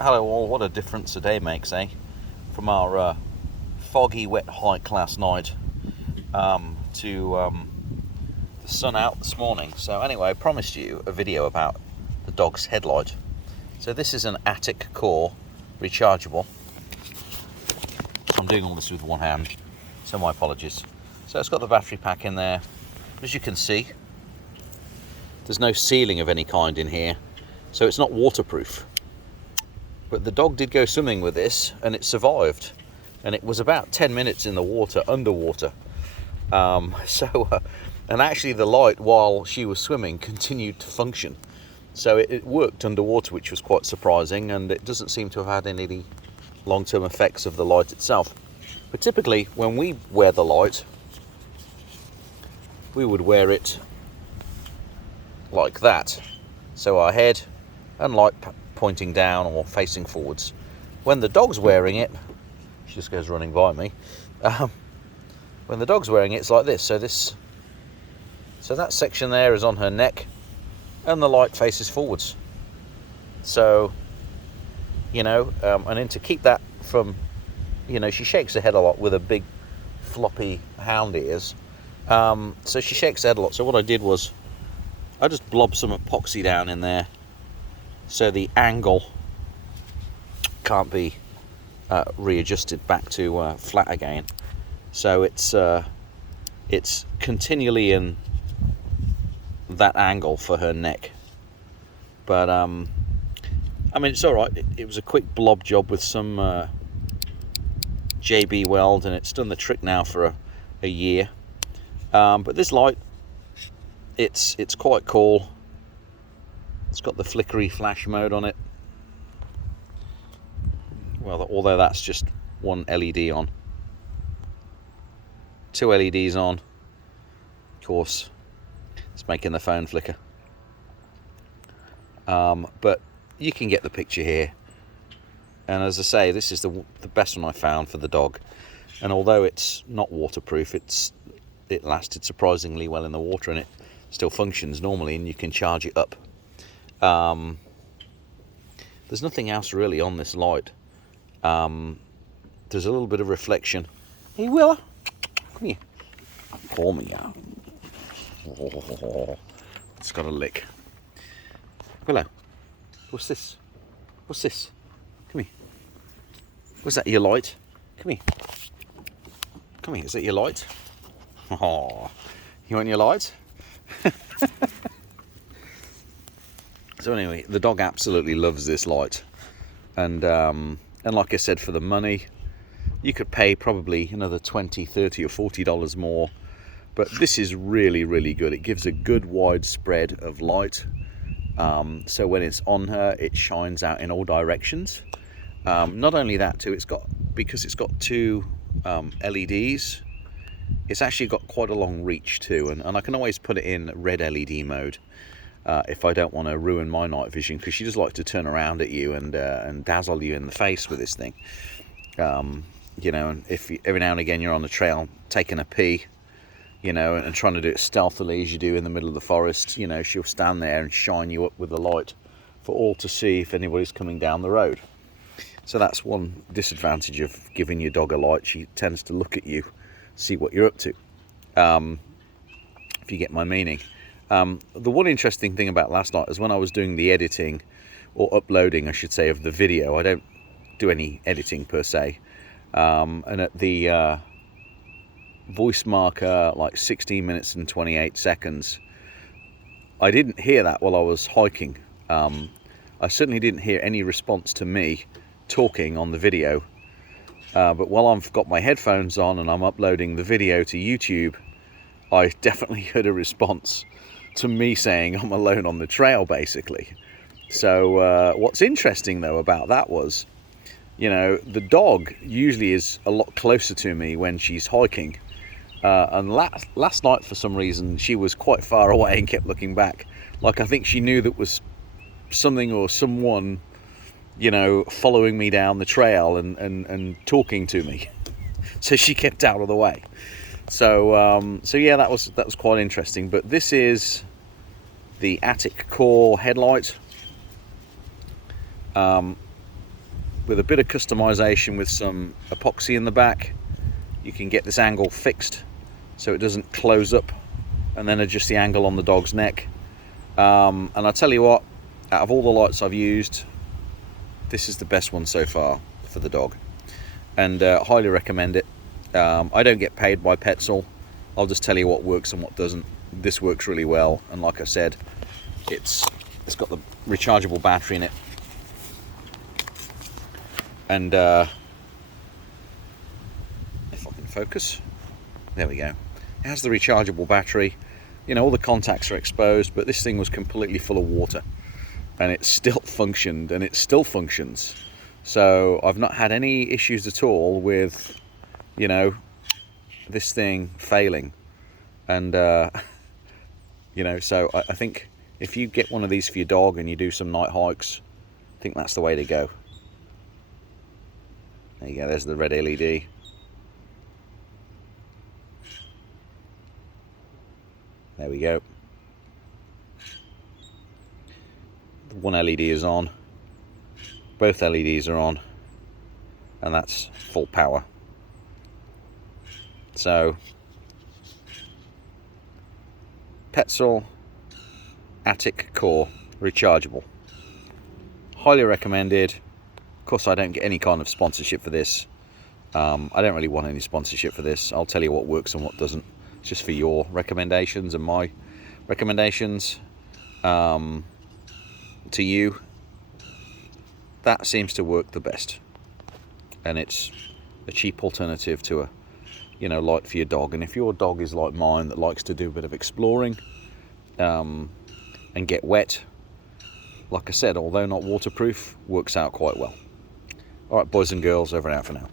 Hello all, what a difference a day makes, eh? From our foggy, wet hike last night to the sun out this morning. So anyway, I promised you a video about the dog's headlight. So this is an Actik core, rechargeable. I'm doing all this with one hand, so my apologies. So it's got the battery pack in there. As you can see, there's no sealing of any kind in here, so it's not waterproof. But the dog did go swimming with this and it survived, and it was about 10 minutes in the water, underwater. And actually the light while she was swimming continued to function, so it worked underwater, which was quite surprising, and it doesn't seem to have had any long-term effects of the light itself. But typically when we wear the light, we would wear it like that, so our head and light pointing down or facing forwards. When the dog's wearing it, she just goes running by me. When the dog's wearing it, it's like this. So that section there is on her neck, and the light faces forwards. So, and then to keep that from, she shakes her head a lot with her big floppy hound ears. So she shakes her head a lot. So what I did was, I just blobbed some epoxy down in there, so the angle can't be readjusted back to flat again. So it's continually in that angle for her neck. But it's all right. It was a quick blob job with some JB weld, and it's done the trick now for a year. But this light, it's quite cool. It's got the flickery flash mode on it. Well, although that's just one LED on. Two LEDs on. Of course, it's making the phone flicker. But you can get the picture here. And as I say, this is the best one I found for the dog. And although it's not waterproof, it lasted surprisingly well in the water, and it still functions normally, and you can charge it up. There's nothing else really on this light. There's a little bit of reflection. Hey Willa, come here. Pull me out. It's got a lick. Willow, what's this? What's this? Come here. Was that your light? Come here. Come here. Is that your light? Oh, you want your light? So anyway, the dog absolutely loves this light, and like I said, for the money, you could pay probably another $20, $30 or $40 more, but this is really, really good. It gives a good wide spread of light, so when it's on her, it shines out in all directions. Not only that too, because it's got two LEDs, it's actually got quite a long reach too, and I can always put it in red LED mode. If I don't want to ruin my night vision, because she just likes to turn around at you and dazzle you in the face with this thing. And if every now and again you're on the trail taking a pee, and trying to do it stealthily as you do in the middle of the forest, she'll stand there and shine you up with the light for all to see if anybody's coming down the road. So that's one disadvantage of giving your dog a light. She tends to look at you, see what you're up to, if you get my meaning. The one interesting thing about last night is when I was doing the editing, or uploading I should say, of the video. I don't do any editing per se, and at the voice marker, like 16 minutes and 28 seconds, I didn't hear that while I was hiking. I certainly didn't hear any response to me talking on the video, but while I've got my headphones on and I'm uploading the video to YouTube, I definitely heard a response to me saying I'm alone on the trail, basically. So what's interesting though about that was, the dog usually is a lot closer to me when she's hiking, and last night for some reason she was quite far away and kept looking back, like I think she knew that was something or someone following me down the trail and talking to me. So she kept out of the way. So yeah, that was quite interesting. But this is the Actik core headlight. with a bit of customization with some epoxy in the back, you can get this angle fixed so it doesn't close up, and then adjust the angle on the dog's neck. And I'll tell you what, out of all the lights I've used, this is the best one so far for the dog, and highly recommend it. I don't get paid by Petzl. I'll just tell you what works and what doesn't. This works really well, and like I said, it's got the rechargeable battery in it, and if I can focus, there we go. It has the rechargeable battery. You know, all the contacts are exposed, but this thing was completely full of water, and it still functioned, and it still functions. So I've not had any issues at all with, you know, this thing failing. And you know, so I think if you get one of these for your dog and you do some night hikes, I think that's the way to go. There you go, there's the red LED. There we go. The one LED is on, both LEDs are on, and that's full power. So Petzl Atick core rechargeable, highly recommended. Of course, I don't get any kind of sponsorship for this. I don't really want any sponsorship for this. I'll tell you what works and what doesn't. It's just for your recommendations and my recommendations to you. That seems to work the best, and it's a cheap alternative to a, you know, light for your dog. And if your dog is like mine, that likes to do a bit of exploring and get wet, like I said, although not waterproof, works out quite well. All right, boys and girls, over and out for now.